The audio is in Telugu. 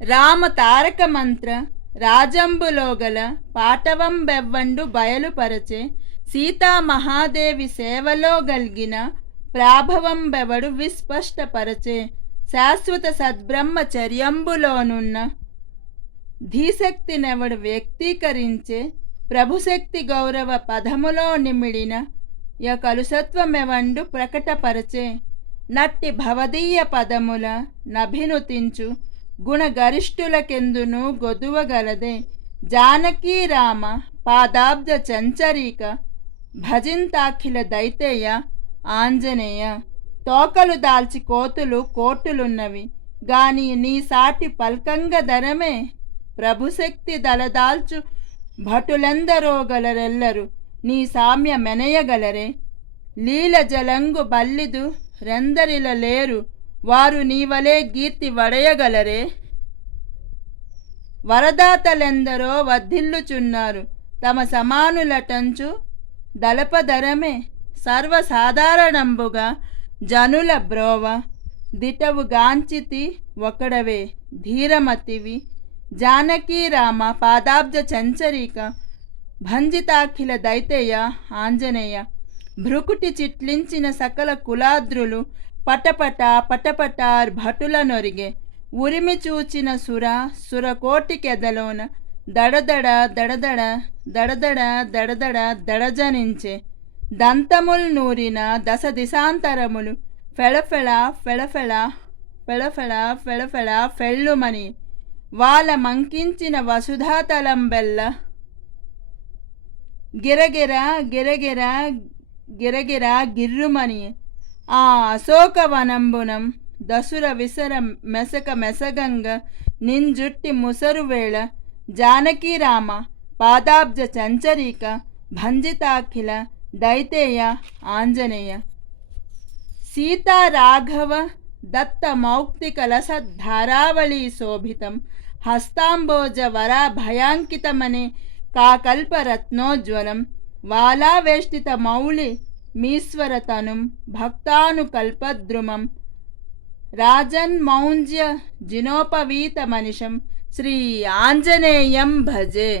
రామ తారక మంత్ర రాజంబులోగల పాటవంబెవ్వండు బయలుపరచే సీతామహాదేవి సేవలో గల్గిన ప్రాభవంబెవడు విస్పష్టపరచే శాశ్వత సద్బ్రహ్మచర్యంబులోనున్న ధీశక్తినెవడు వ్యక్తీకరించే ప్రభుశక్తి గౌరవ పదములో నిమిడిన కలుసత్వమెవండు ప్రకటపరచే నట్టి భవదీయ పదముల నభినుతించు గుణగరిష్ఠులకెందును గొదువగలదే జానకీ రామ పాదాబ్జ చంచరీక భజింతాఖిల దైతేయ ఆంజనేయ. తోకలు దాల్చి కోతులు కోటులున్నవి గాని నీ సాటి పల్కంగధరమే ప్రభుశక్తి దలదాల్చు భటులెందరో గలరెల్లరు నీ సామ్య మెనయగలరే. లీల జలంగు బల్లిదు రెందరిల లేరు వారు నీవలే కీర్తి వడయగలరే. వరదాతలెందరో వర్ధిల్లుచున్నారు తమ సమానులటంచు దళపధరమే సర్వసాధారణంబుగా జనుల బ్రోవ. దిటవు గాంచితి ఒకడవే ధీరమతివి జానకీ రామ పాదాబ్జ చంచరీక భంజితాఖిల దైతేయ ఆంజనేయ. భృకుటి చిట్లించిన సకల కులాద్రులు పటపట పటపట భటుల నొరిగే. ఉరిమి చూచిన సురకోటికెదలోన దడదడ దడదడ దడదడ దడదడ దడజనించే. దంతముల్ నూరిన దశ దిశాంతరములు ఫెళఫెళ ఫెళఫెళ ఫెళఫెళ ఫెళఫెళ ఫెళ్ళుమని వాళ్ళ మంకించిన వసుధాతలంబెల్ల గిరగిర గిరగిర గిరగిర గిర్రుమని. ఆ అశోకవనంబునం దసుర విసర మెసక మెసగంగ నింజుట్టి ముసరువేళ జానకీ రామ పాదాబ్జ చంచరీక భంజితాఖిల దైతేయ ఆంజనేయ. సీతారాఘవ దత్త మౌక్తిక లసద్ధారావళీ శోభితం హస్తాంబోజ వరా భయాంకితమనే కాకల్పరత్నోజ్వలం వాలావేష్టిత మౌళి మీశ్వరతనుం భక్తానుకల్పద్రుమం రాజన్మౌంజ్య జినోపవీత మనిషం శ్రీ ఆంజనేయం భజే.